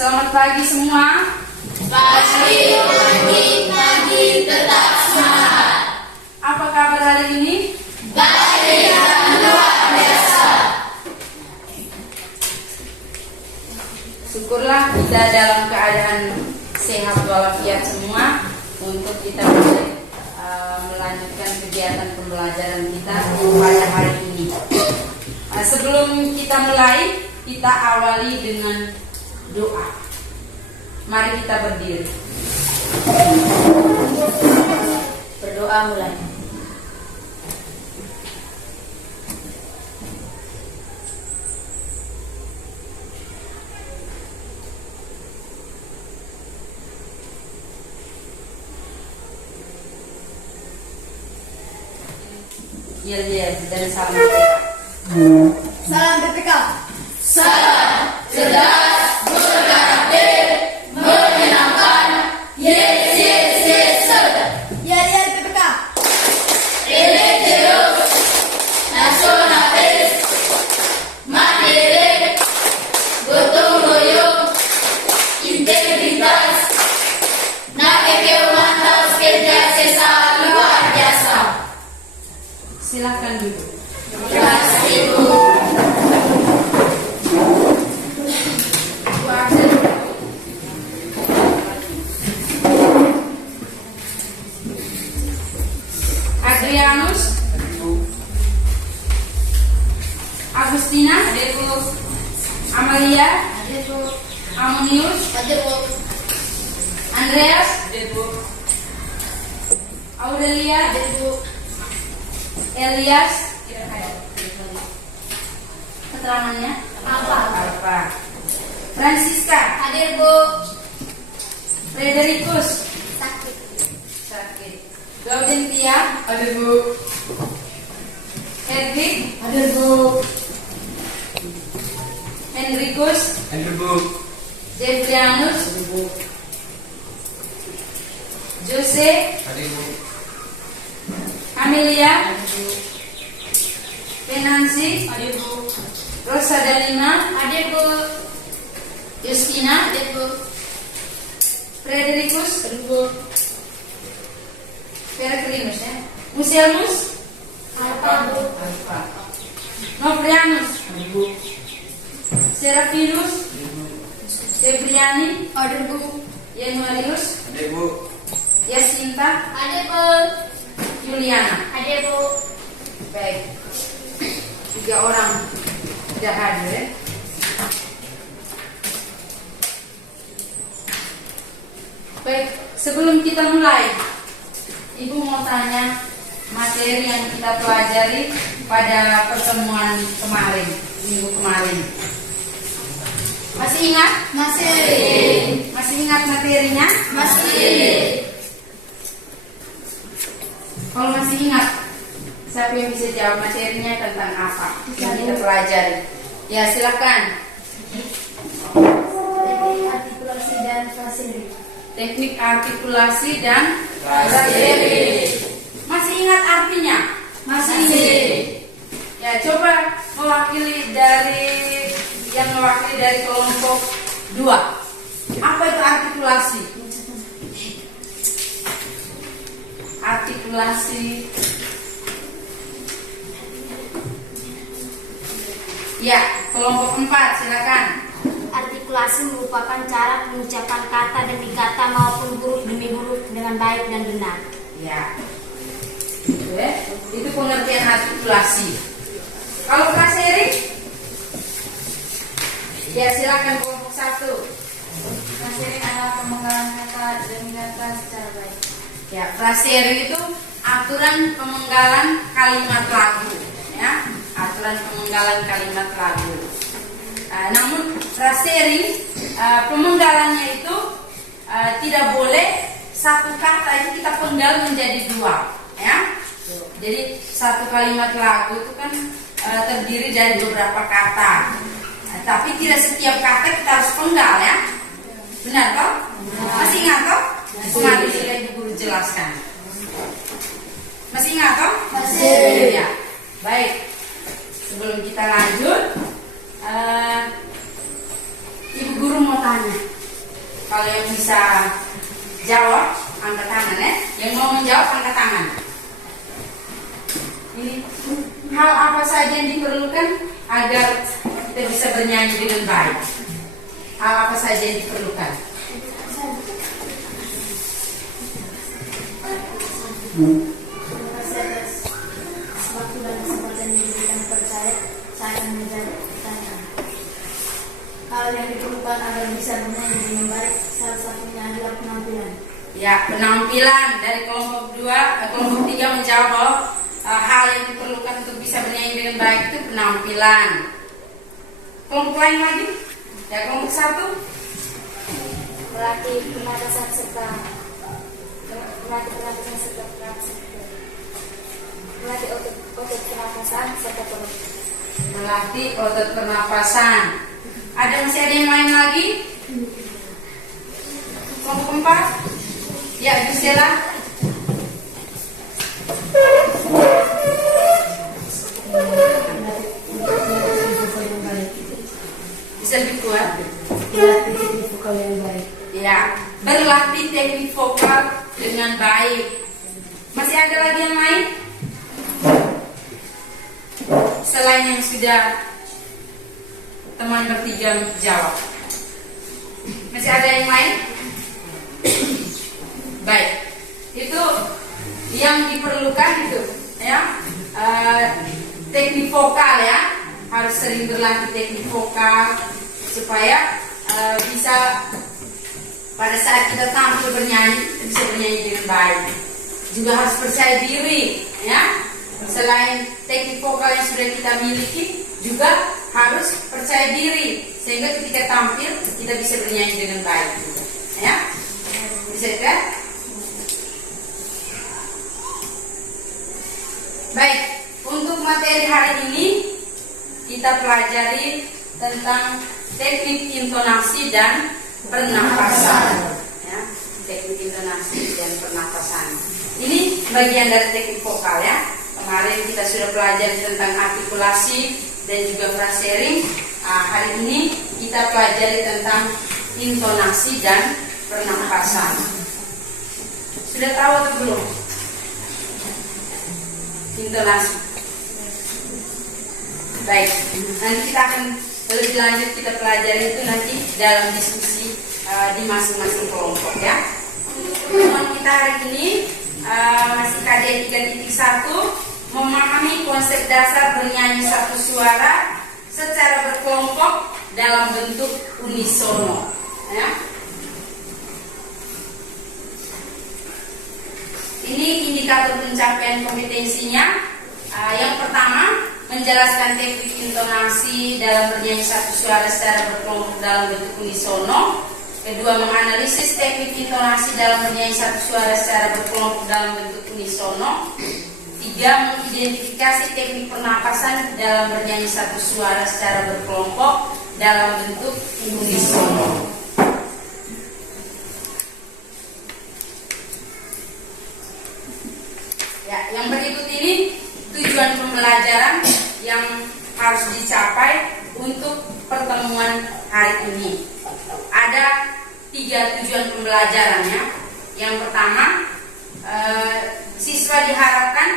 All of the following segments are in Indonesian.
Selamat pagi semua. Pagi, tetap semangat. Apa kabar hari ini? Baik dan luar biasa. Syukurlah kita dalam keadaan sehat walafiat semua untuk kita bisa melanjutkan kegiatan pembelajaran kita pada hari ini. Sebelum kita mulai, kita awali dengan doa. Mari kita berdiri. Berdoa mulai. Iya, dan salam BPK. Salam BPK. Salam cerdas, berkarakter, menyenangkan. Yes, yes, yes, sir. Ya, BPK. Religius, nasionalis, mandiri, gotong royong, integritas, nakekeu mantap kerja sesa luar biasa. Silakan duduk. Terima kasih, Bu. Adrianus, Agustina, Amalia, Amonius, Andreas, Aurelia, Elias. Keterangannya apa? Francisca, Hadir, Bu. Fredericus, sakit. Gaudentia, hadir Bu. Hedwig, Hadir, Bu. Hendrikus, Hadir Bu. Jefrianus, Jose, Hadir Bu. Amelia, Penansi, Hadir, Bu. Rosa Dalima, Hadir, Bu. Justina, Hadir, Bu. Fredericus, Hadir, Bu. Peregrinus ya. Musielmus, Apa, Bu? Alfa. Novrianus, Serafinus, Sebriani, Hadir, Bu. Yanuarius, Hadir Bu. Yasinta, Hadir, Bu. Juliana. Hadir, Bu. Baik, 3 orang tidak hadir ya. Baik, sebelum kita mulai, Ibu mau tanya materi yang kita pelajari pada pertemuan kemarin, minggu kemarin. Masih ingat? Masih. Masih ingat materinya? Masih. Kalau masih ingat, siapa yang bisa jawab materinya tentang apa yang kita pelajari? Ya, silakan. Artikulasi dan fraseri. Teknik artikulasi dan Fraseri. Masih ingat artinya? Masih. Ya, coba mewakili dari kelompok 2. Apa itu artikulasi? Artikulasi. Ya, kelompok 4, silakan. Artikulasi merupakan cara pengucapan kata demi kata maupun huruf demi huruf dengan baik dan benar. Ya, gitu ya. Itu pengertian artikulasi. Kalau fraseri, ya silakan kelompok 1. Fraseri adalah pemenggalan kata demi kata secara baik. Ya, fraseri itu aturan pemenggalan kalimat lagu, ya, aturan pemenggalan kalimat lagu. Namun fraseri pemenggalannya itu tidak boleh satu kata itu kita penggal menjadi 2, ya. Jadi satu kalimat lagu itu kan terdiri dari beberapa kata, tapi tidak setiap kata kita harus penggal, ya. Benar toh? Masih ingat toh? Mari sudah Ibu Guru jelaskan. Masih ingat toh? Masih. Ya. Baik. Sebelum kita lanjut, Ibu Guru mau bahannya. Kalau yang bisa jawab angkat tangan ya. Yang mau menjawab angkat tangan. Ini hal apa saja yang diperlukan agar kita bisa bernyanyi dengan baik? Hal apa saja yang diperlukan? Terima kasih atas waktu dan kesempatan yang diberikan percaya. Saya akan menjawabkan. Hal yang diperlukan agar bisa bernyanyi dengan baik salah satunya adalah penampilan. Ya, penampilan dari kelompok 2, kelompok 3 menjawab bahwa hal yang diperlukan untuk bisa bernyanyi dengan baik itu penampilan. Kelompok lain lagi? Ya, kelompok 1. Melatih pernapasan serta melatih otot pernapasan serta perut. Melatih otot pernapasan. Masih ada yang lain lagi? Kelompok 4. Ya, Gisela. Bisa lebih kuat. Melatih teknik vokal yang baik. Ya, berlatih teknik vokal dengan baik. Masih ada lagi yang lain? Selain yang sudah teman bertiga jawab. Masih ada yang lain? Baik. Itu yang diperlukan itu, ya. Teknik vokal ya. Harus sering berlatih teknik vokal supaya bisa pada saat kita tampil bernyanyi, kita bisa bernyanyi dengan baik. Juga harus percaya diri, ya. Selain teknik vokal yang sudah kita miliki, juga harus percaya diri sehingga ketika tampil kita bisa bernyanyi dengan baik, ya. Bisa kan? Baik, untuk materi hari ini kita pelajari tentang teknik intonasi dan pernapasan, ya. Teknik intonasi dan pernapasan. Ini bagian dari teknik vokal ya. Kemarin kita sudah pelajari tentang artikulasi dan juga frasering. Hari ini kita pelajari tentang intonasi dan pernapasan. Sudah tahu atau belum? Intonasi. Baik, nanti kita akan lebih lanjut kita pelajari itu nanti dalam diskusi di masing-masing kelompok ya. Teman kita hari ini masih KD 3.1 memahami konsep dasar bernyanyi satu suara secara berkelompok dalam bentuk unisono. Ya. Ini indikator pencapaian kompetensinya. Yang pertama, menjelaskan teknik intonasi dalam bernyanyi satu suara secara berkelompok dalam bentuk unisono. Kedua, menganalisis teknik intonasi dalam bernyanyi satu suara secara berkelompok dalam bentuk unisono. Tiga, mengidentifikasi teknik pernapasan dalam bernyanyi satu suara secara berkelompok dalam bentuk unisono. Ya, yang berikut ini tujuan pembelajaran yang harus dicapai untuk pertemuan hari ini. Ada 3 tujuan pembelajarannya. Yang pertama, siswa diharapkan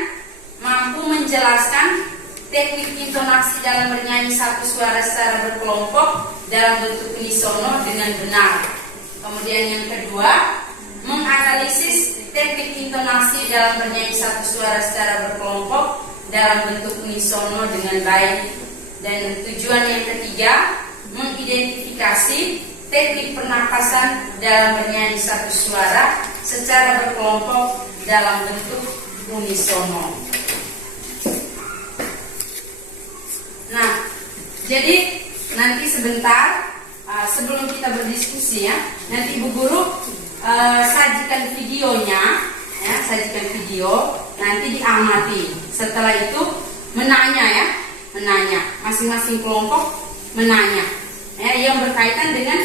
mampu menjelaskan teknik intonasi dalam bernyanyi satu suara secara berkelompok dalam bentuk unisono dengan benar. Kemudian yang kedua, menganalisis teknik intonasi dalam bernyanyi satu suara secara berkelompok dalam bentuk unisono dengan baik. Dan tujuan yang ketiga, mengidentifikasi teknik pernapasan dalam bernyanyi satu suara secara berkelompok dalam bentuk unisono. Nah, jadi nanti sebentar sebelum kita berdiskusi ya, nanti Bu Guru sajikan videonya, ya, sajikan video, nanti diamati. Setelah itu menanya masing-masing kelompok menanya, ya, yang berkaitan dengan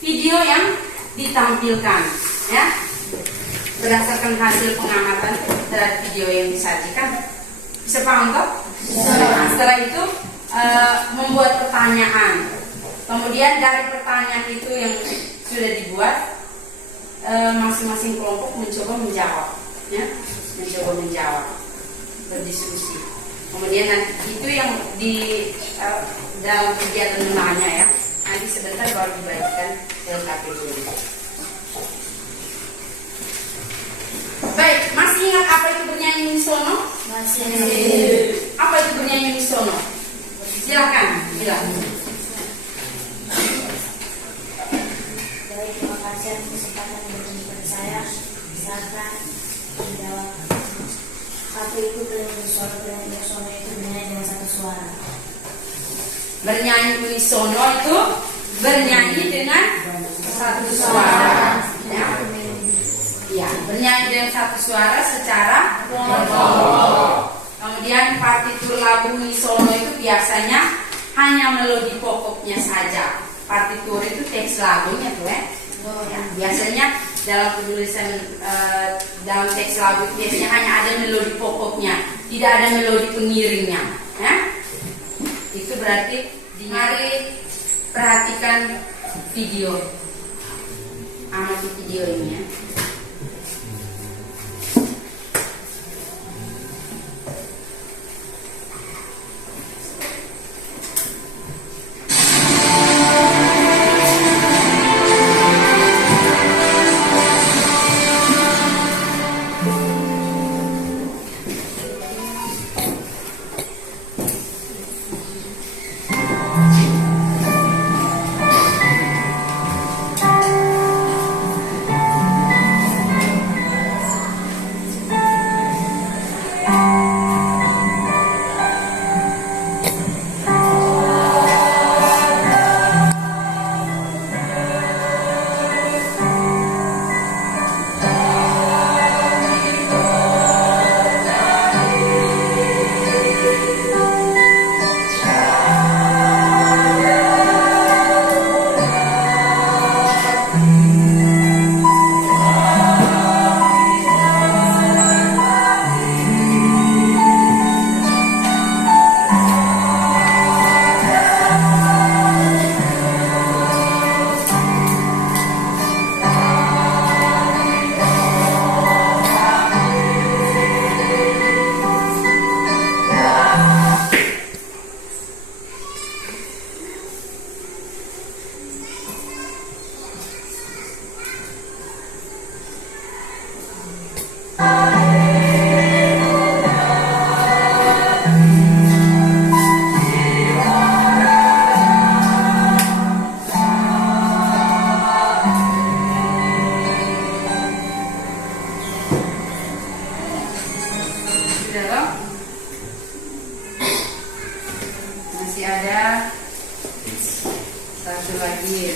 video yang ditampilkan, ya, berdasarkan hasil pengamatan terhadap video yang disajikan. Bisa paham toh? Nah, setelah itu membuat pertanyaan. Kemudian dari pertanyaan itu yang sudah dibuat, masing-masing kelompok mencoba menjawab, ya, mencoba menjawab, berdiskusi. Kemudian nanti itu yang di dalam kegiatan menanya, ya. Nanti sebentar baru dibagikan ke KPU. Baik, masih ingat apa itu bernyanyi unisono? Masih. Apa itu bernyanyi unisono? Silakan, bilang. Baik, terima kasih atas kesempatan yang diberikan kepada saya. Silakan menjawab. Apa itu bernyanyi unisono? Bernyanyi unisono itu bernyanyi dengan satu suara. Bernyanyi unisono itu bernyanyi dengan satu suara. Ya. Ya, bernyanyi dengan satu suara secara kelompok. Kemudian partitur lagu unisono itu biasanya hanya melodi pokoknya saja. Partitur itu teks lagunya tuh, ya. Ya, biasanya dalam penulisan dalam teks lagu biasanya hanya ada melodi pokoknya, tidak ada melodi pengiringnya, ya. Itu berarti mari perhatikan video, amati video ini, ya. Masih ada satu lagi.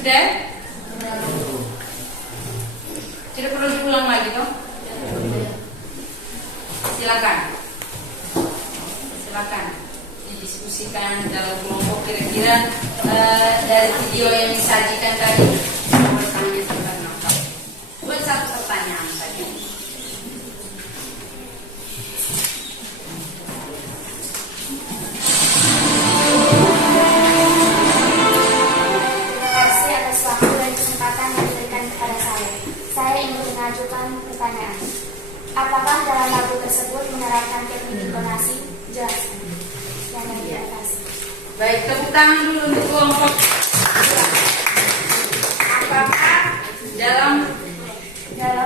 Sudah? Tidak perlu diulang lagi toh? Silakan. Silakan didiskusikan dalam kelompok kira-kira dari video yang disajikan tadi. Bertanya tentang apa? Buat satu pertanyaan saja. pertanyaan. Apakah dalam lagu tersebut menerapkan teknik intonasi? Jelaskan. Yang di atas. Baik, tepuk tangan dulu untuk kelompok. Apakah dalam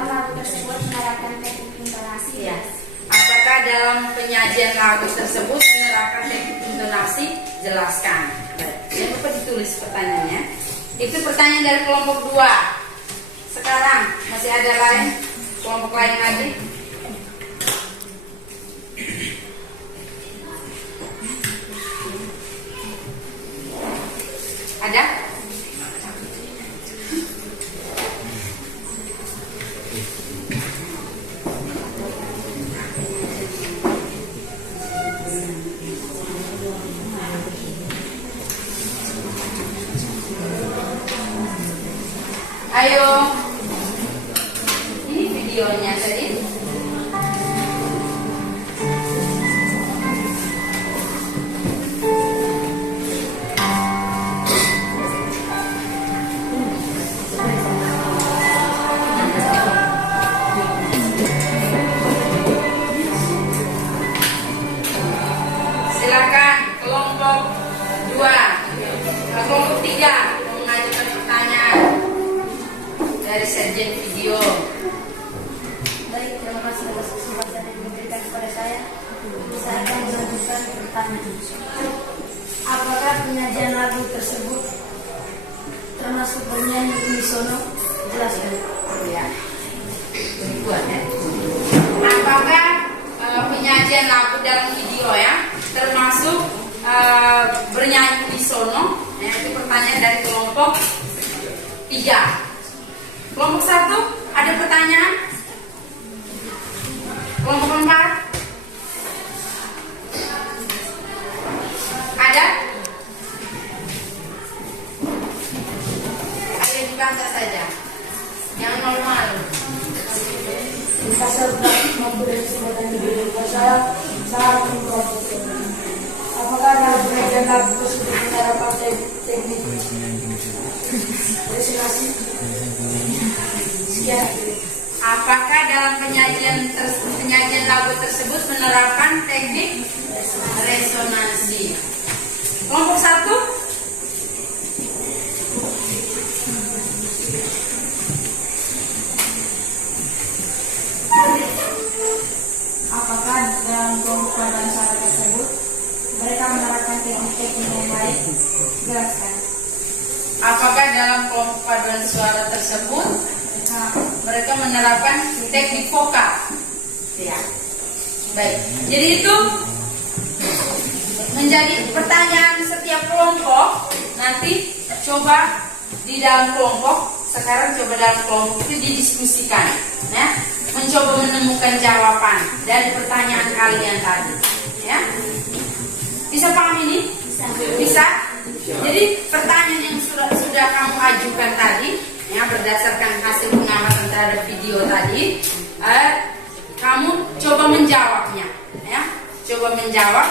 lagu tersebut menerapkan teknik intonasi? ya, apakah dalam penyajian lagu tersebut menerapkan teknik intonasi? Jelaskan. Baik, jangan lupa ditulis pertanyaannya. Itu pertanyaan dari kelompok 2. Sekarang masih ada lain? Kelompok lain lagi? Ada? Ayo. Ini videonya tadi. Silakan kelompok 2, kelompok 3 mengajukan pertanyaan dari Serjen Video. Baik, terima kasih atas kesempatan yang diberikan kepada saya. Saya akan melanjutkan pertanyaan. Apakah penyajian lagu tersebut termasuk bernyanyi unisono? Jelaskan. Ya. Buat ya. Apakah penyajian lagu dalam video ya termasuk bernyanyi unisono? Ya, itu pertanyaan dari kelompok 3. Kelompok 1 ada pertanyaan? Kelompok 4 ada? Ayo dibaca saja. Yang malu-malu. Pasal maupun dari kesempatan di pasal sangat memperhatikan. Apakah dalam penyajian lagu tersebut menerapkan teknik resonansi? Sekian. Apakah dalam penyajian lagu tersebut menerapkan teknik resonansi? Kelompok 1 Apakah dalam kelompok paduan suara tersebut mereka menerapkan teknik-teknik yang baik? Jelaskan. Apakah dalam kelompok paduan suara tersebut mereka menerapkan teknik vokal? Ya. Baik. Jadi itu menjadi pertanyaan setiap kelompok. Nanti coba di dalam kelompok. Sekarang coba dalam kelompok itu didiskusikan, ya. Mencoba menemukan jawaban dari pertanyaan kalian tadi, ya. Bisa paham ini? Bisa. Jadi pertanyaan yang sudah kamu ajukan tadi, ya, berdasarkan hasil pengamatan terhadap video tadi, kamu coba menjawabnya, ya. Coba menjawab.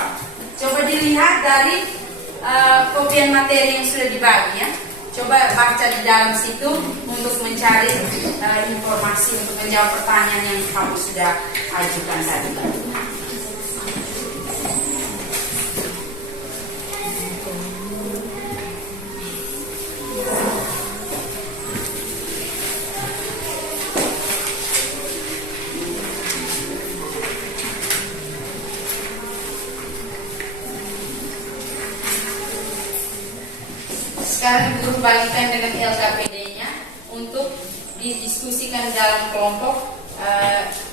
Coba dilihat dari kopian materi yang sudah dibagi, ya. Coba baca di dalam situ untuk mencari informasi untuk menjawab pertanyaan yang kamu sudah ajukan tadi. Sekarang guru bagikan dengan LKPD-nya untuk didiskusikan dalam kelompok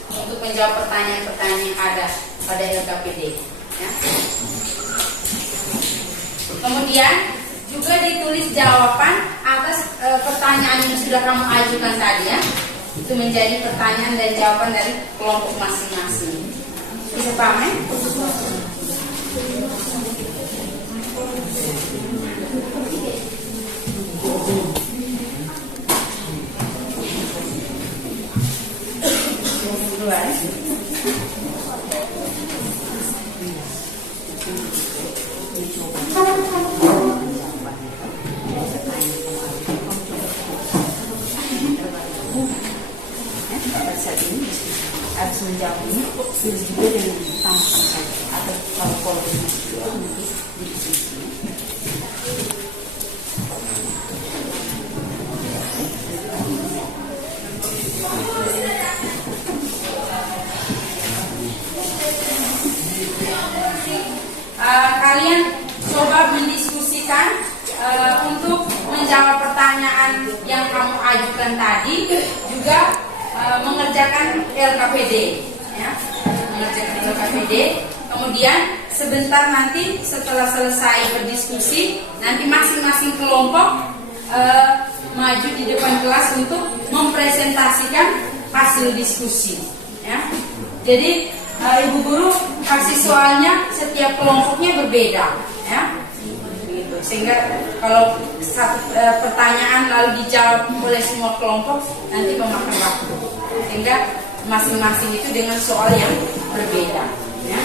untuk menjawab pertanyaan-pertanyaan yang ada pada LKPD. Ya. Kemudian juga ditulis jawaban atas pertanyaan yang sudah kamu ajukan tadi, ya. Itu menjadi pertanyaan dan jawaban dari kelompok masing-masing. Bisa paham, ya? harus menjawab ini tulis juga dengan tambahkan saja atau kalau problemnya juga nanti diskusi. Kalian coba mendiskusikan untuk menjawab pertanyaan yang kamu ajukan tadi, juga mengerjakan LKPD, ya, mengerjakan LKPD. Kemudian sebentar nanti setelah selesai berdiskusi, nanti masing-masing kelompok maju di depan kelas untuk mempresentasikan hasil diskusi, ya. Jadi ibu guru kasih soalnya setiap kelompoknya berbeda, ya. Begitu. Sehingga kalau satu pertanyaan lalu dijawab oleh semua kelompok nanti memakan waktu. Sehingga masing-masing itu dengan soal yang berbeda, ya.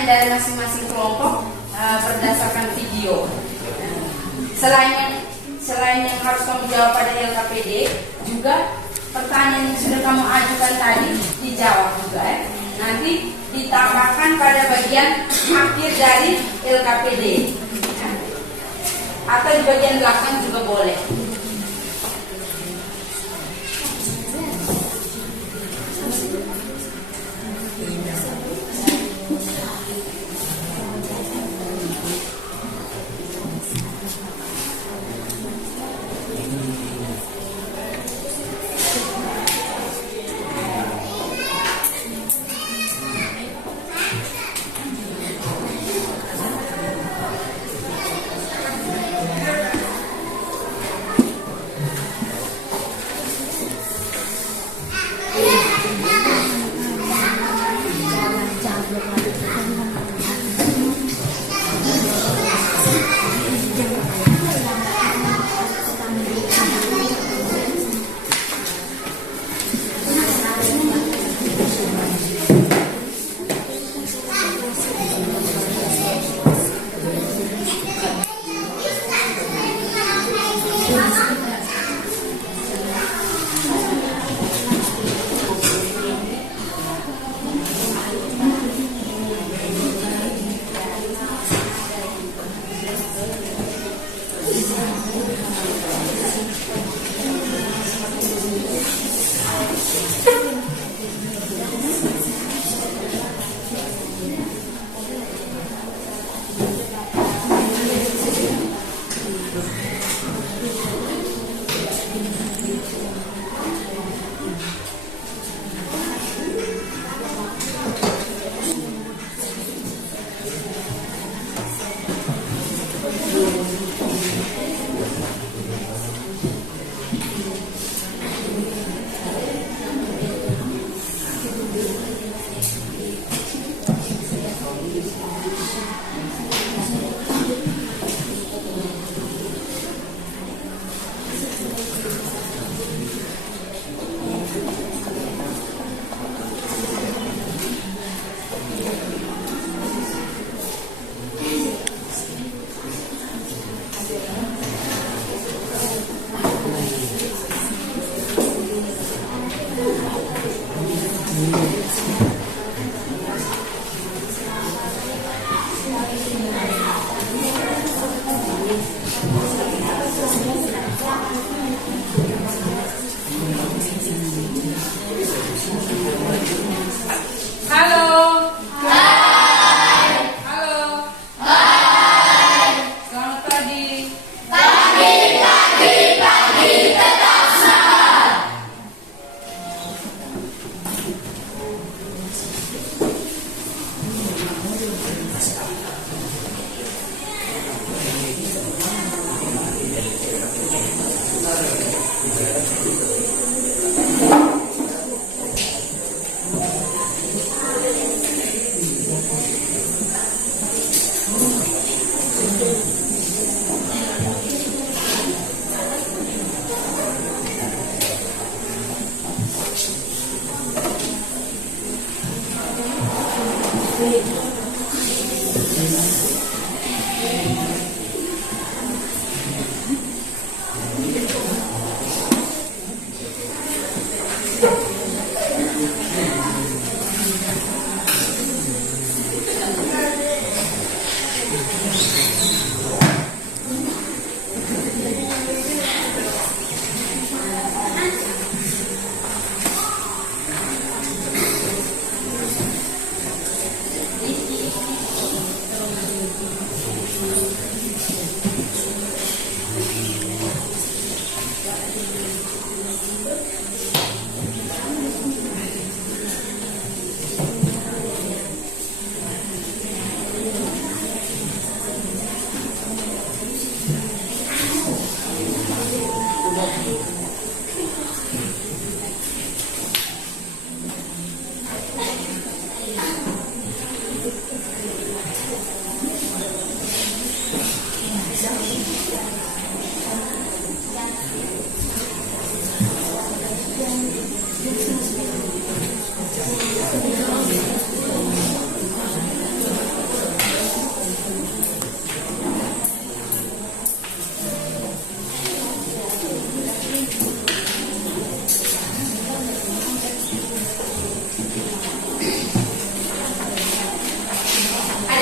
pertanyaan dari masing-masing kelompok berdasarkan video. Selain yang harus kamu jawab pada LKPD, juga pertanyaan yang sudah kamu ajukan tadi dijawab juga ya. Nanti ditambahkan pada bagian akhir dari LKPD ya. Atau di bagian belakang juga boleh.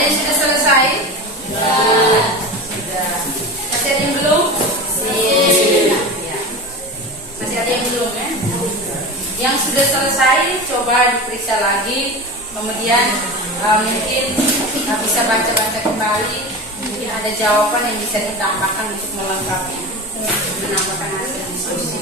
yang sudah selesai? Sudah. Masih ada yang belum? Ya. Masih ada yang belum ya? Yang sudah selesai coba diperiksa lagi, kemudian mungkin bisa baca-baca kembali, mungkin ada jawaban yang bisa ditambahkan untuk melengkapi, menambahkan hasil diskusi.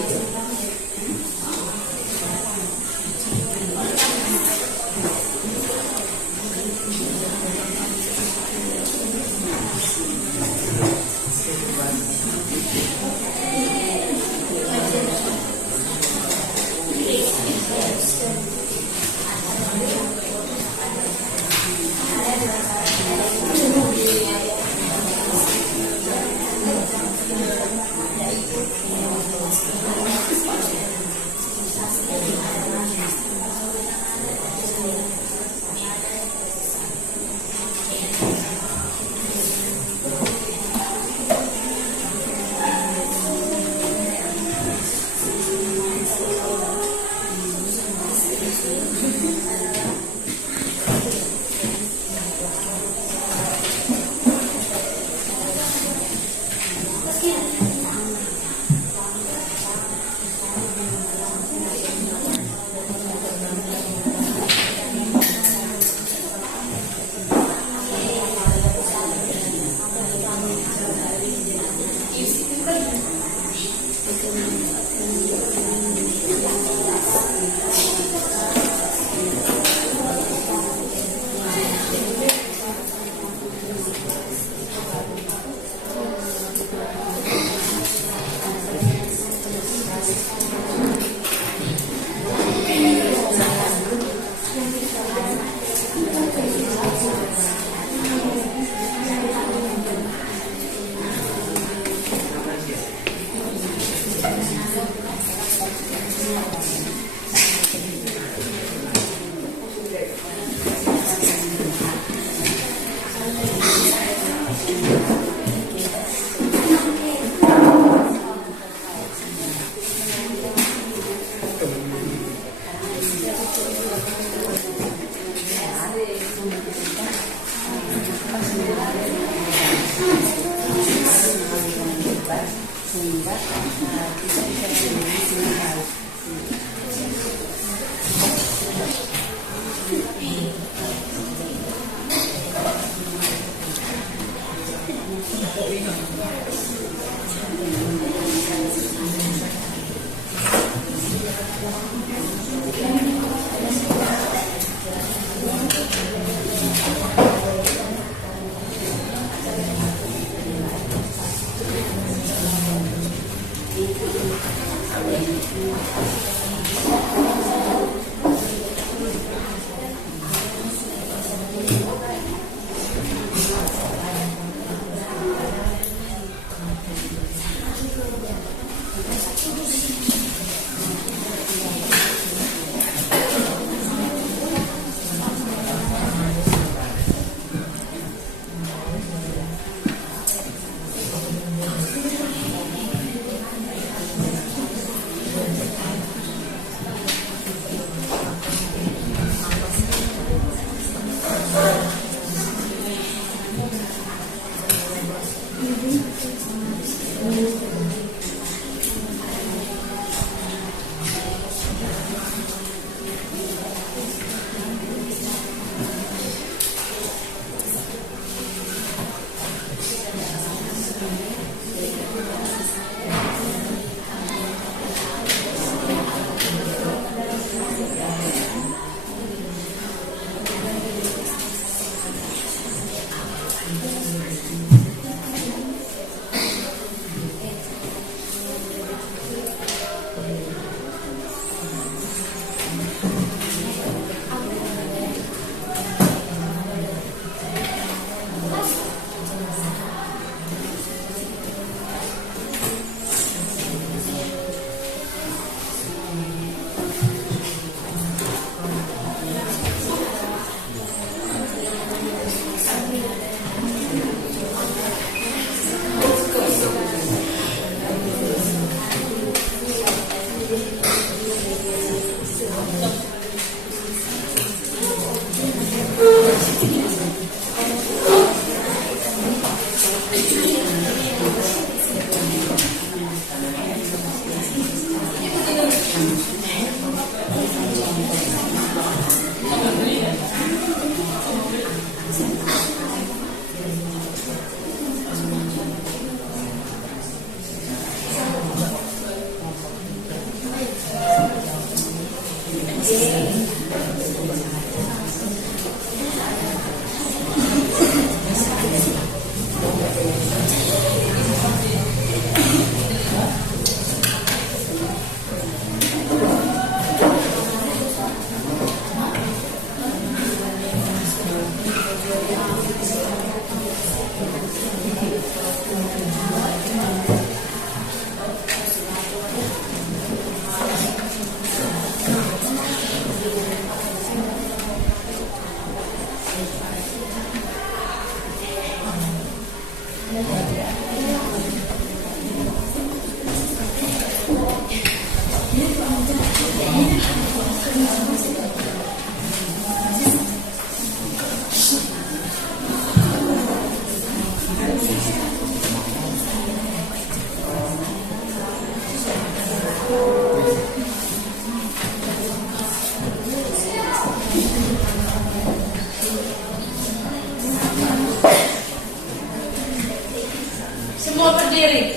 Semua berdiri.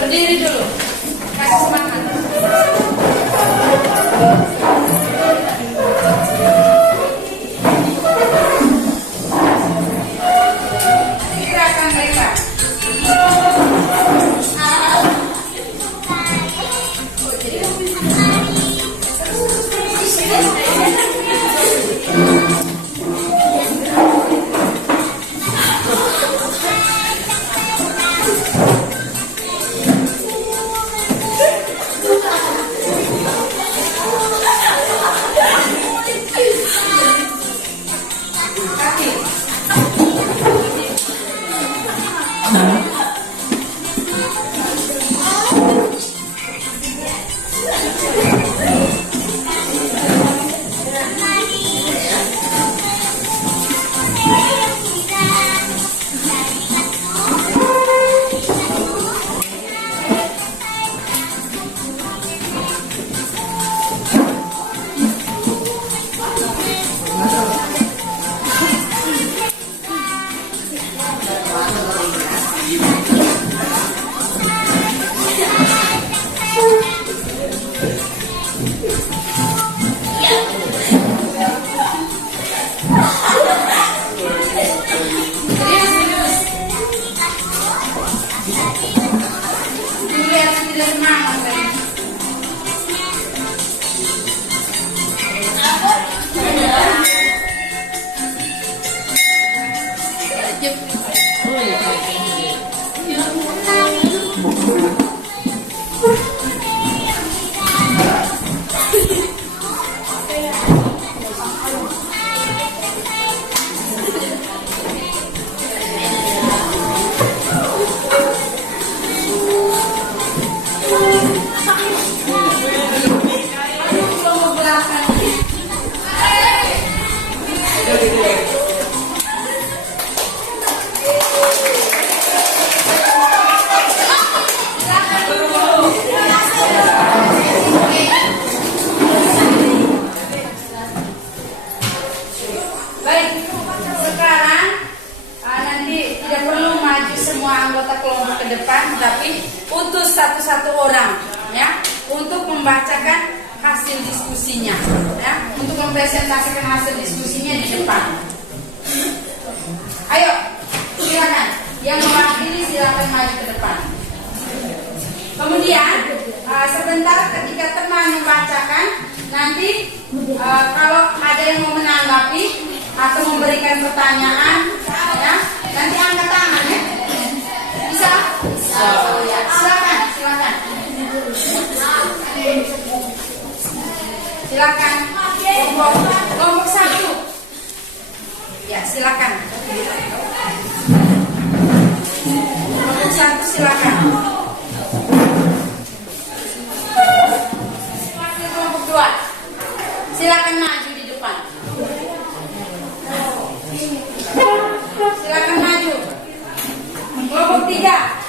Berdiri dulu. Kasih semangat. Gerakan mereka. Tapi utus satu-satu orang ya untuk membacakan hasil diskusinya ya, untuk mempresentasikan hasil diskusinya di depan. Ayo silakan, yang mewakili silakan maju ke depan. Kemudian sebentar ketika teman membacakan, nanti kalau ada yang mau menanggapi atau memberikan pertanyaan ya, nanti angkat tangan ya. Bisa? Ya, silakan. Silakan. Kelompok 1. Ya, silakan. Kelompok 1 silakan. Kelompok 2. Silakan maju di depan. Silakan maju. Kelompok 3.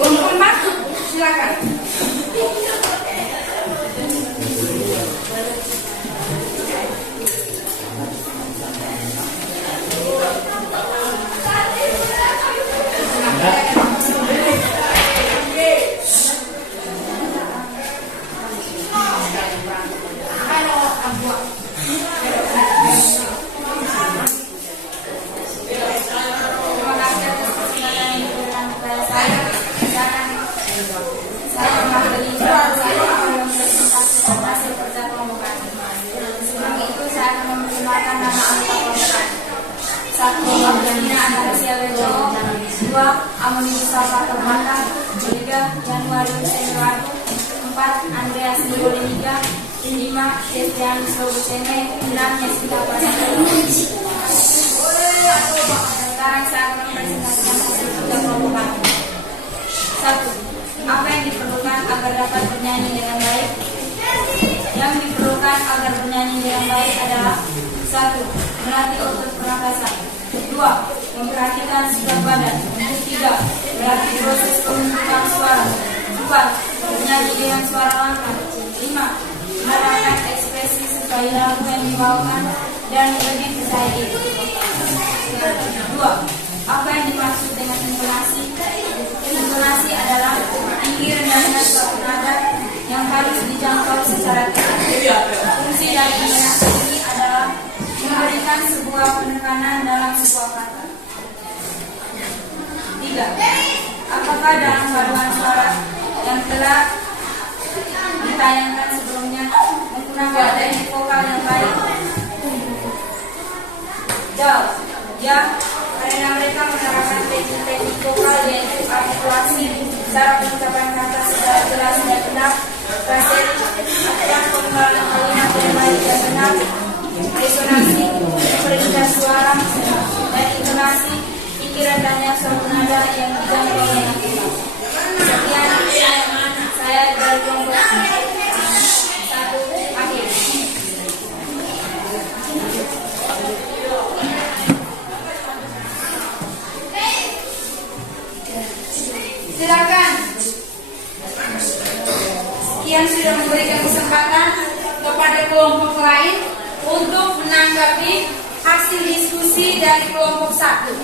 Kelompok 4 silakan. saya pernah berbicara saya mempresentasikan hasil kerja kelompokan. Sebelum itu saya akan memperkenalkan nama anggota kelompokan. 1. Abdina Anastasia Lejono. 2. Amoni Salsa Termata. 3. Januari Senratu. 4. Andreas Nikoliniga. 5. Setian Sobusene. 6. Jessica Prasetyo. Sekarang saya akan mempresentasikan hasil kerja kelompokan. 1. Apa yang diperlukan agar dapat bernyanyi dengan baik? Yang diperlukan agar bernyanyi dengan baik adalah 1. Melatih otot pernapasan. 2. Memperhatikan sikap badan. 3. Melatih proses pembentukan suara. 4. Bernyanyi dengan suara lantang. 5. Menerapkan ekspresi sesuai lagu yang dibawakan dan lebih percaya diri. 2. Apa yang dimaksud dengan intonasi? Intonasi adalah tinggi rendahnya suatu nada yang harus dijangkau secara tepat. Fungsi dari intonasi ini adalah memberikan sebuah penekanan dalam sebuah kata. 3. Apakah dalam paduan suara yang telah ditayangkan sebelumnya menggunakan teknik vokal yang baik? Jawab. Ya, karena mereka menerapkan teknik vokal yaitu artikulasi, cara pengucapan kata secara jelas dan benar, frasering, aturan penggunaan kalimat yang baik dan benar, resonansi, perindah suara, dan intonasi, tinggi rendahnya suatu nada yang dijangkau dengan tepat. Sekian saya dari kelompok 1 akhir. Silakan. Sekian sudah memberikan kesempatan kepada kelompok lain untuk menanggapi hasil diskusi dari kelompok 1.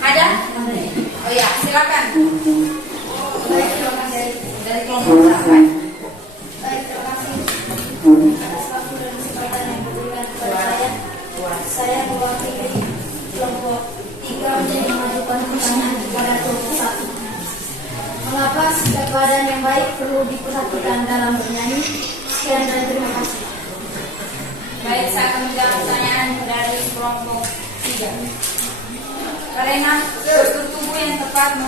Ada? Oh ya, silakan. Dari kelompok 1. Baik, terima kasih atas waktu dan kesempatan yang diberikan kepada saya. Saya mewakili kelompok 3 untuk mengajukan pertanyaan kepada kelompok 1. Mengapa sikap badan yang baik perlu diperhatikan dalam bernyanyi? Sekian dan terima kasih. Baik, saya akan menjawab pertanyaan dari kelompok 3. Karena postur tubuh yang tepat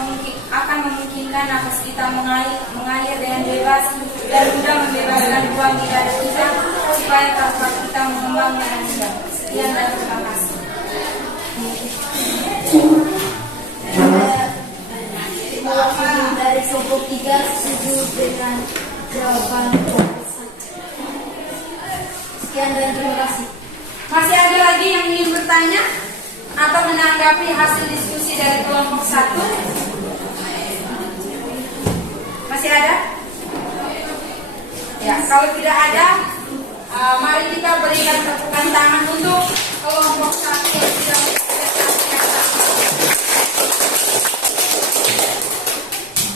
akan memungkinkan nafas kita mengalir dengan bebas dan mudah membebaskan ruang di dada kita supaya nafas kita mengembang dengan mudah. Sekian dan terima kasih. Mewakili dari kelompok 3 setuju dengan jawaban kelompok 1. Sekian dan terima kasih. Masih ada lagi yang ingin bertanya atau menanggapi hasil diskusi dari kelompok 1? Masih ada? Ya, kalau tidak ada, mari kita berikan tepukan tangan untuk kelompok 1 yang sudah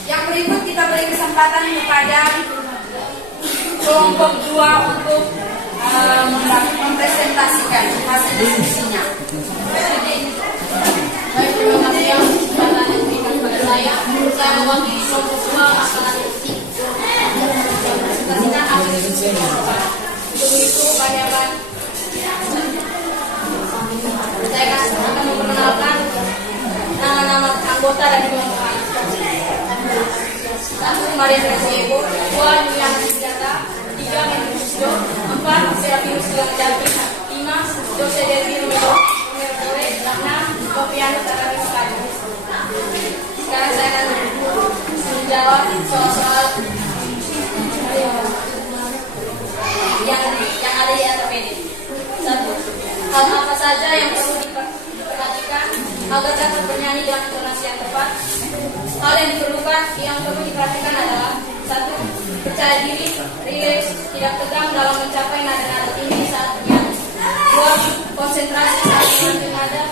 yang berikut kita beri kesempatan kepada kelompok 2 untuk mempresentasikan hasil diskusinya. Baik, terima kasih yang kesempatan yang diberikan kepada saya. Saya mewakili kelompok 2 akan presentasikan hasil diskusi. Untuk itu, saya akan memperkenalkan nama-nama anggota dari kelompok kami. 1. Maria Teresiego. 2. Juliana Senjata. 3. Henry Susjo. 4. Serafinus Gilang-Jati. 5. Jose Devi Romero. 6. Kopianus Aramis Kayu. Sekarang saya akan menjawab soal-soal yang ada di atas ini. 1. Hal apa saja yang perlu diperhatikan agar dapat bernyanyi dengan intonasi yang tepat? Hal yang diperlukan yang perlu diperhatikan adalah 1. Percaya diri, rileks, tidak tegang dalam mencapai nada-nada tinggi saat bernyanyi. 2. Konsentrasi saat mengambil nada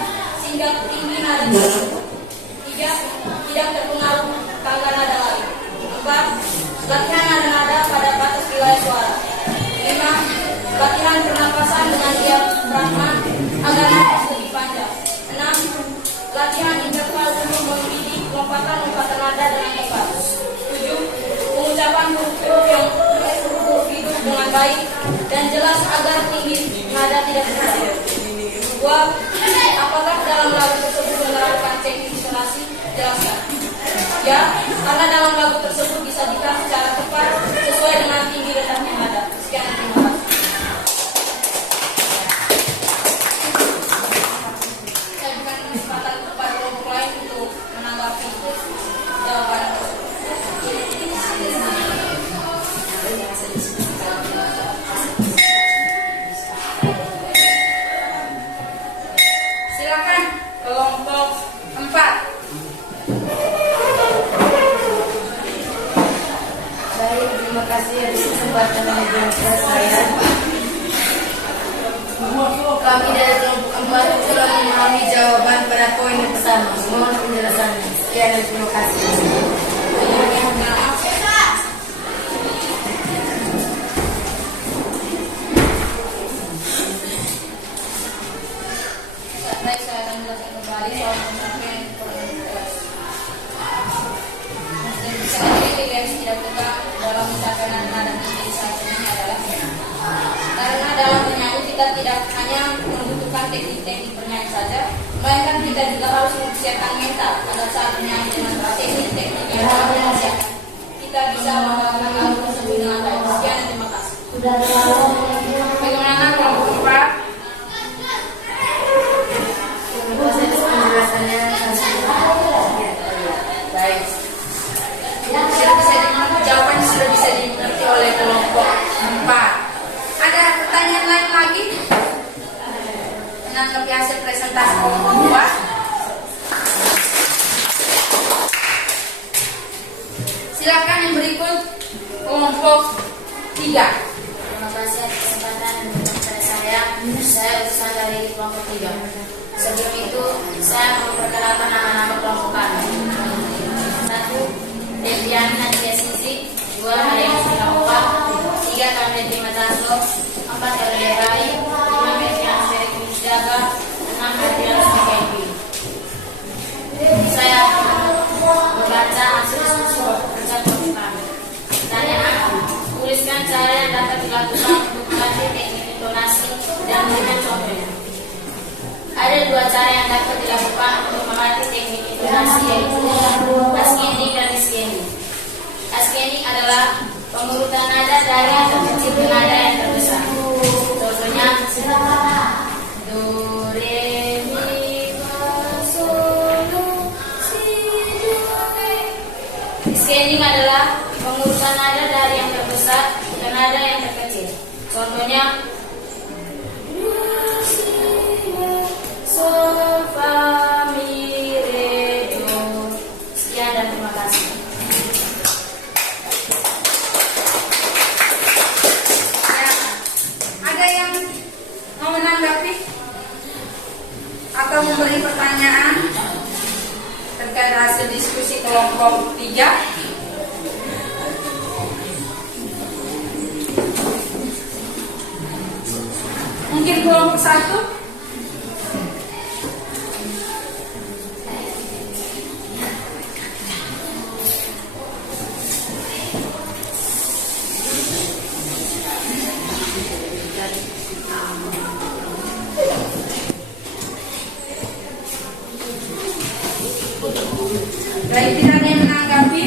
sehingga tinggi nada tersebut. 3. Tidak terpengaruh tangga nada lain. 4. Latihan nada-nada pada batas wilayah suara. 5. Latihan pernapasan dengan diafragma agar nafas lebih panjang. 6. Latihan interval sebelum memilih lompatan nada dengan tepat. baik dan jelas agar tinggi nada tidak terlalu. 2. Apakah dalam lagu tersebut menerapkan teknik intonasi? Jelaskan. Ya, karena dalam lagu tersebut disajikan secara tepat sesuai dengan tinggi rendahnya nada. Sekian, terima kasih. Saya berikan kesempatan kepada kelompok lain untuk menanggapi jawaban tersebut. Silakan kelompok 4. Baik, terima kasih atas kesempatan yang diberikan saya. Kami dari kelompok 4 telah memahami jawaban pada poin yang pertama. Mohon penjelasannya. Sekian dan terima kasih. Baik, saya akan menjelaskan kembali soal penyampaian komunitas. Sekali garis tidak tegak dalam mencapai nada tinggi saat ini adalah karena dalam bernyanyi kita tidak hanya membutuhkan teknik-teknik bernyanyi saja, melainkan kita juga harus mempersiapkan mental agar saat bernyanyi dengan teknik-teknik yang telah dipersiapkan kita bisa membawakan lagu tersebut dengan baik. Sekian dan terima kasih. Bagaimana kelompok 4? Proses penjelasannya Baik. Jawabannya sudah bisa dimengerti oleh kelompok 4. Ada pertanyaan lain lagi? Menanggapi hasil presentasi kelompok 2? Silakan yang berikut kelompok 3. Terima kasih atas kesempatan yang diberikan kepada saya. Saya utusan dari kelompok 3. Sebelum itu, saya mau memperkenalkan nama-nama kelompok kami. 1. Devian Nadia Sisi. 2. Mariam Sinawa. 3. Kamil Dimataslo. 4. Aurelia Bari. 5. Mefian Ferek Misjaga. 6. Adrian Sumikendi. Saya akan membaca hasil diskusi kerja kelompok kami. Pertanyaan: tuliskan cara yang dapat dilakukan untuk melatih teknik intonasi dan berikan contohnya. Ada 2 cara yang dapat dilakukan untuk melatih teknik intonasi, yaitu ascending dan descending. Ascending adalah pengurutan nada dari yang terkecil ke nada yang terbesar. Contohnya do, re, mi, fa, sol, do, si, do, re. Descending adalah pengurutan nada dari yang terbesar ke nada yang terkecil. Contohnya sol, fa, mi, re, do. Sekian dan terima kasih. Ya, ada yang mau menanggapi atau memberi pertanyaan terkait hasil diskusi kelompok 3? Mungkin kelompok 1? Baik, tidak ada yang menanggapi.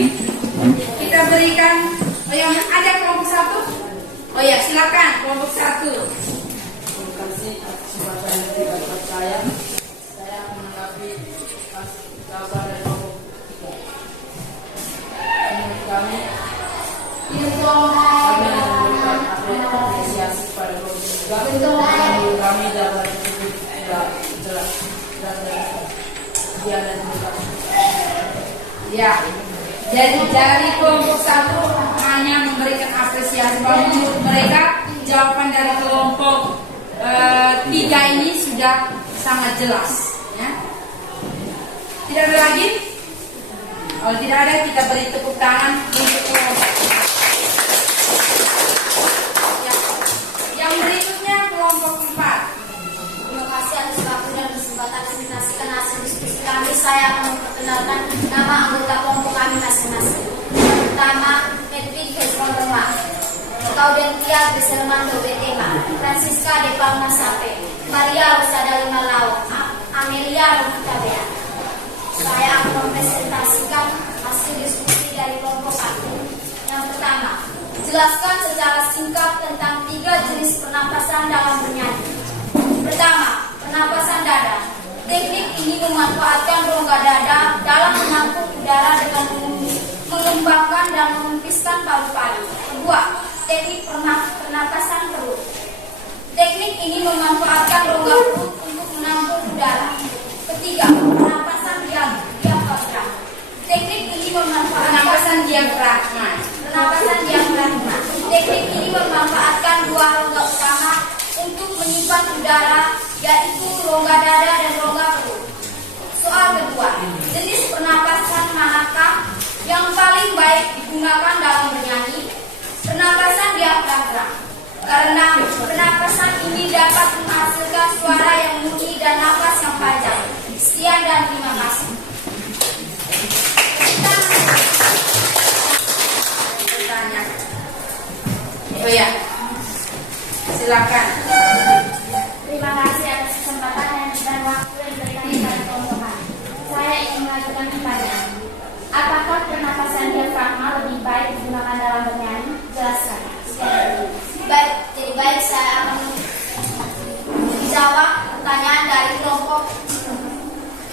Kita berikan yang ada kelompok 1. Oh ya, silakan kelompok 1. Terima kasih atas kesempatan yang diberikan saya. Saya menanggapi jawaban dari kelompok 3. Menurut kami memberikan apresiasi pada kelompok 3. Menurut kami jawaban tersebut tidak jelas dan sekian dan terima kasih. Ya, jadi dari kelompok 1 hanya memberikan apresiasi bahwa menurut mereka jawaban dari kelompok 3 ini sudah sangat jelas. Ya. Tidak ada lagi? Kalau tidak ada, kita beri tepuk tangan untuk kelompok. Ya. Yang berikutnya kelompok 4. Terima kasih atas waktu dan kesempatan presentasikan hasil diskusi kami. Saya akan memperkenalkan nama anggota kelompok kami masing-masing. Pertama, Hedwig Hesron Remah. Kaudentia Beserma Bang Nasape, Maria Rosada Lima Lau, Amelia Rovita Bea. Saya akan mempresentasikan hasil diskusi dari kelompok 1. Yang pertama, jelaskan secara singkat tentang 3 jenis pernapasan dalam bernyanyi. Pertama, pernapasan dada. Teknik ini memanfaatkan rongga dada dalam menampung udara dengan mengembangkan dan mengempiskan paru-paru. Kedua, teknik pernapasan perut. Teknik ini memanfaatkan rongga perut untuk menampung udara. Ketiga, pernapasan diafragma. Teknik ini memanfaatkan pernapasan diafragma. Teknik ini memanfaatkan 2 rongga utama untuk menyimpan udara, yaitu rongga dada dan rongga perut. Soal kedua, jenis pernapasan manakah yang paling baik digunakan dalam bernyanyi? Pernapasan diafragma. Karena pernapasan ini dapat menghasilkan suara yang murni dan nafas yang panjang. Sekian dan terima kasih. Bertanya. Oh ya, silakan. Terima kasih atas kesempatan dan waktu yang diberikan kepada kelompok. Saya ingin mengajukan pertanyaan. Apakah pernapasan diafragma lebih baik digunakan dalam bernyanyi? Jelaskan. Baik, saya akan menjawab pertanyaan dari kelompok.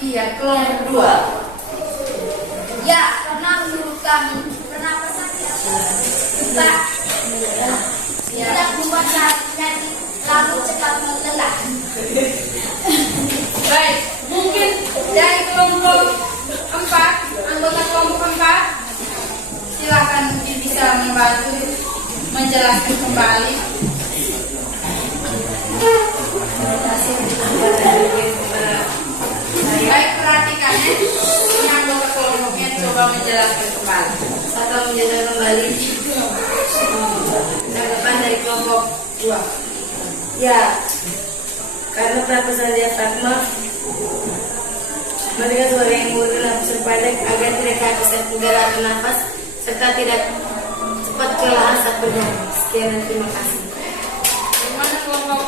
Iya, kelompok 2. Ya, karena menurut kami pernapasan diafragma tidak membuat nyanyi lalu cepat melelah. Baik, mungkin dari kelompok 4, anggota kelompok 4, silakan mungkin bisa membantu menjelaskan kembali. Baik, perhatikan ya. Ini anggota kelompoknya coba menjelaskan kembali. Atau menjelaskan kembali tanggapan dari kelompok 2. Ya, karena pernapasan diafragma memberikan suara yang murni, napas pendek agar tidak kehabisan udara atau nafas serta tidak cepat kelelahan saat bernyanyi. Sekian dan terima kasih. Bagaimana kelompok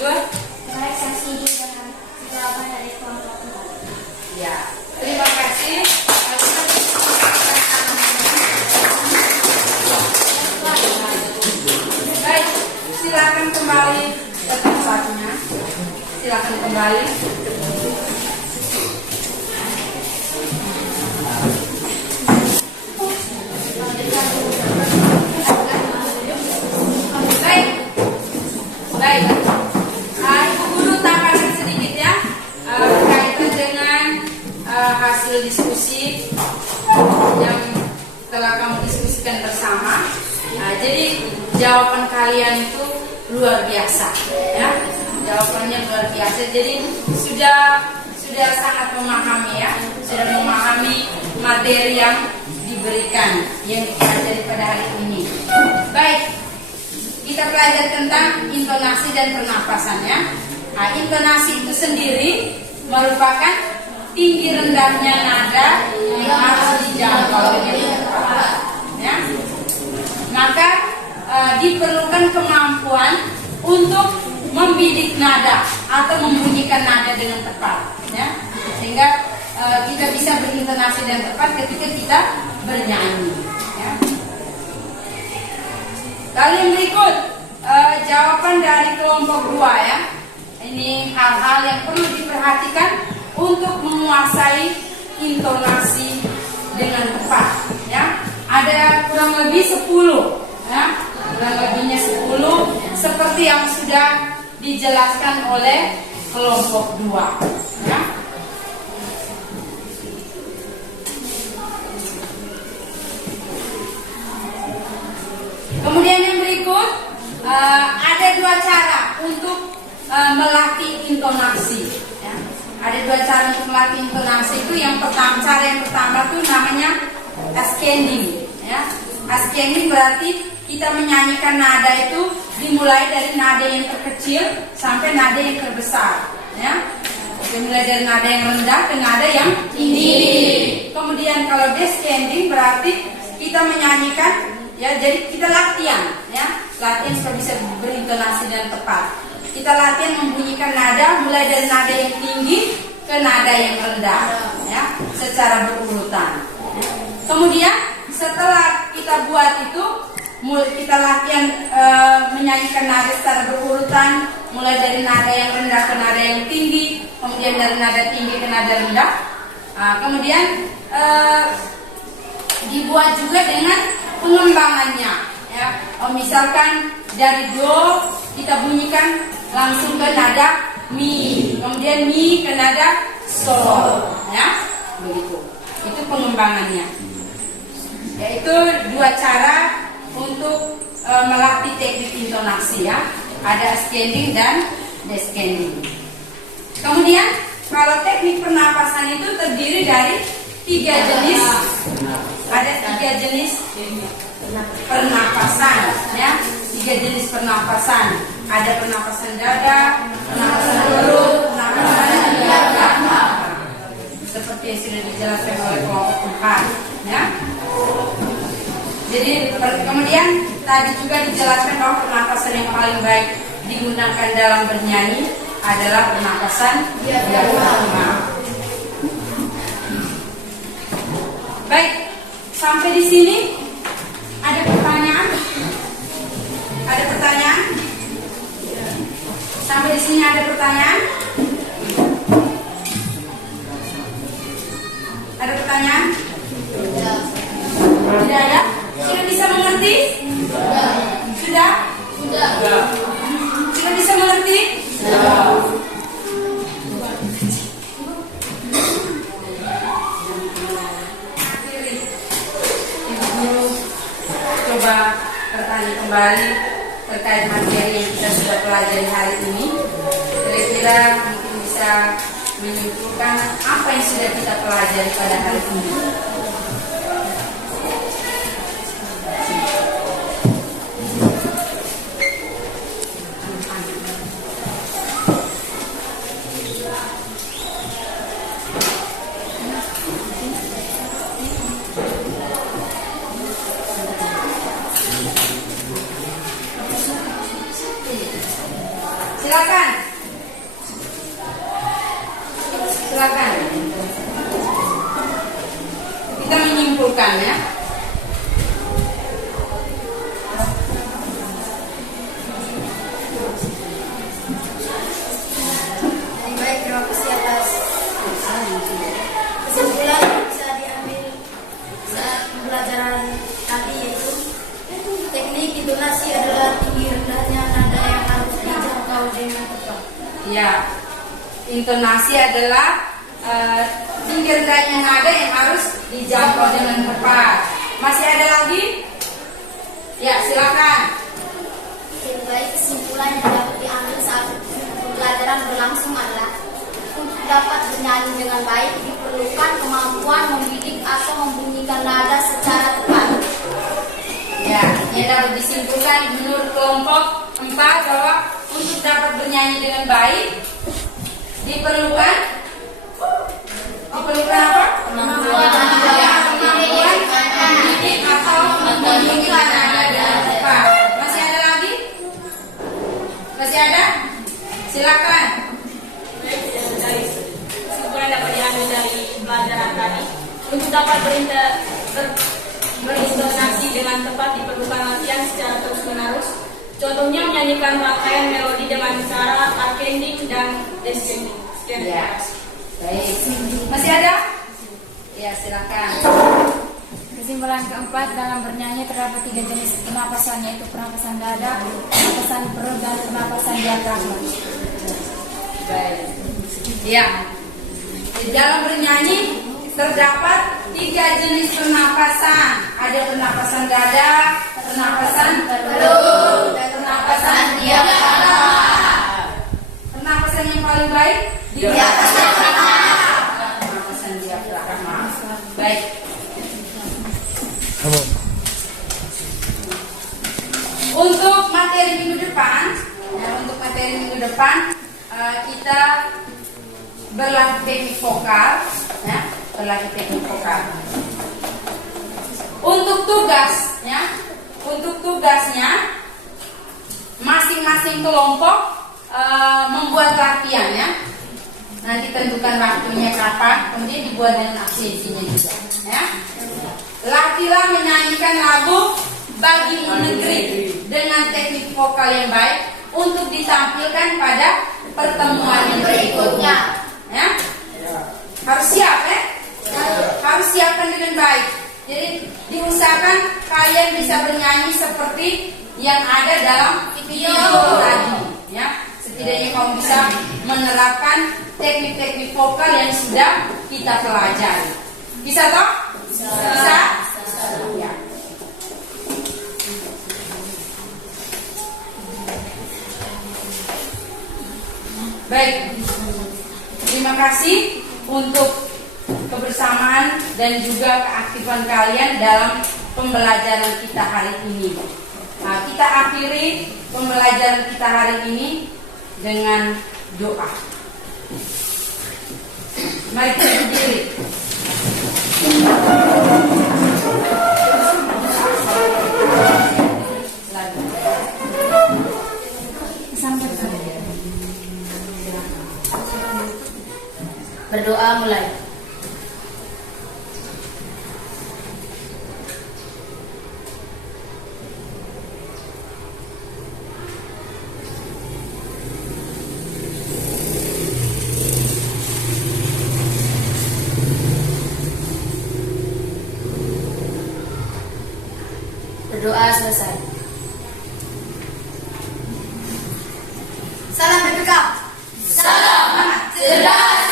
2? Baik, saya setuju dengan jawaban dari kelompok 2. Ya, terima kasih. Baik, silakan kembali ke tempatnya. Silakan kembali. Baik. Ibu guru tambahkan sedikit ya berkaitan dengan hasil diskusi yang telah kamu diskusikan bersama. Jadi jawaban kalian itu luar biasa, ya. Jawabannya luar biasa. Jadi sudah sangat memahami ya, sudah memahami materi yang diberikan yang dipelajari pada hari ini. Baik. Kita belajar tentang intonasi dan pernapasan ya. Nah, intonasi itu sendiri merupakan tinggi rendahnya nada yang harus dijangkau ya. Maka diperlukan kemampuan untuk membidik nada atau membunyikan nada dengan tepat ya. Sehingga kita bisa berintonasi dan tepat ketika kita bernyanyi ya. Lalu yang berikut jawaban dari kelompok 2 ya. Ini hal-hal yang perlu diperhatikan untuk menguasai intonasi dengan tepat ya. Ada kurang lebih 10 ya. Kurang lebihnya 10 seperti yang sudah dijelaskan oleh kelompok 2 ya. Kemudian yang berikut ada 2 cara untuk melatih intonasi. Ya. Ada 2 cara untuk melatih intonasi itu. Yang pertama, cara yang pertama itu namanya ascending. Ya. Ascending berarti kita menyanyikan nada itu dimulai dari nada yang terkecil sampai nada yang terbesar. Ya. Dimulai dari nada yang rendah ke nada yang tinggi. Kemudian kalau descending berarti kita menyanyikan. Ya, jadi kita latihan, ya, latihan supaya bisa berintonasi dengan tepat. kita latihan membunyikan nada mulai dari nada yang tinggi ke nada yang rendah, ya, secara berurutan. Kemudian setelah kita buat itu, kita latihan menyanyikan nada secara berurutan, mulai dari nada yang rendah ke nada yang tinggi, kemudian dari nada tinggi ke nada rendah. Kemudian dibuat juga dengan pengembangannya, ya. Misalkan dari do kita bunyikan langsung ke nada mi, kemudian mi ke nada sol, ya, begitu. Itu pengembangannya. Yaitu dua cara untuk melatih teknik intonasi, ya. Ada ascending dan descending. Kemudian kalau teknik pernapasan itu terdiri dari 3 jenis. Ada 3 jenis pernapasan, ya. 3 jenis pernapasan. Ada pernapasan dada, pernapasan perut, pernapasan diafragma. Seperti yang sudah dijelaskan oleh kelompok 4, ya. Jadi kemudian tadi juga dijelaskan bahwa pernapasan yang paling baik digunakan dalam bernyanyi adalah pernapasan diafragma. Baik, sampai di sini ada pertanyaan? Ada pertanyaan? Sampai di sini ada pertanyaan? Ada pertanyaan? Tidak ada? Sudah bisa mengerti? Sudah? Sudah bisa mengerti? Coba bertanya kembali terkait materi yang kita sudah pelajari hari ini. Kira-kira mungkin bisa menyimpulkan apa yang sudah kita pelajari pada hari ini. Silakan. Silakan. Kita menyimpulkan, ya. Baik, terima kasih atas kesimpulan yang bisa diambil saat pembelajaran tadi, yaitu teknik intonasi adalah tinggi rendahnya nada yang harus dijangkau dengan tepat. Ya, intonasi adalah tinggi rendahnya nada yang harus dijangkau dengan tepat. Masih ada lagi? Ya, silakan. Baik, kesimpulan yang dapat diambil saat pembelajaran berlangsung adalah untuk dapat bernyanyi dengan baik diperlukan kemampuan membidik atau membunyikan nada secara tepat. Ya, yang dapat disimpulkan menurut kelompok 4 bahwa untuk dapat bernyanyi dengan baik diperlukan apa? Kemampuan membidik atau membunyikan nada dengan tepat. Masih ada lagi? Masih ada? Silakan. Dari kesimpulan dapat diambil dari pelajaran tadi, untuk dapat berintonasi dengan tepat diperlukan latihan secara terus-menerus. Contohnya menyanyikan rangkaian melodi dengan cara ascending dan descending. Ya. Baik. Masih ada? Ya, silakan. Kesimpulan keempat, dalam bernyanyi terdapat 3 jenis pernapasan, yaitu pernapasan dada, pernapasan perut, dan pernapasan diafragma. Baik. Ya. Di dalam bernyanyi terdapat 3 jenis pernapasan. Ada pernapasan dada, pernapasan perut, dan pernapasan diafragma. Pernapasan yang paling baik diafragma. Pernapasan diafragma. Baik. Untuk materi minggu depan, kita berlatih teknik vokal, ya, berlatih teknik vokal. Untuk tugasnya, masing-masing kelompok membuat latihan ya. Nanti tentukan waktunya kapan, kemudian dibuat dengan absensinya juga ya. Latihlah menyanyikan lagu Bagimu Negeri dengan teknik vokal yang baik untuk ditampilkan pada pertemuan yang berikutnya ya. Harus siap ya. Harus siapkan dengan baik. Jadi diusahakan kalian bisa bernyanyi seperti yang ada dalam video tadi ya. Setidaknya kamu bisa menerapkan teknik-teknik vokal yang sudah kita pelajari. Bisa toh? Bisa? Ya. Baik. Terima kasih untuk kebersamaan dan juga keaktifan kalian dalam pembelajaran kita hari ini. Nah, kita akhiri pembelajaran kita hari ini dengan doa. Mari kita berdiri. Berdoa mulai. Berdoa selesai. Salam BPK. Salam cerdas.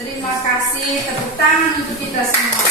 Terima kasih, tepuk tangan untuk kita semua.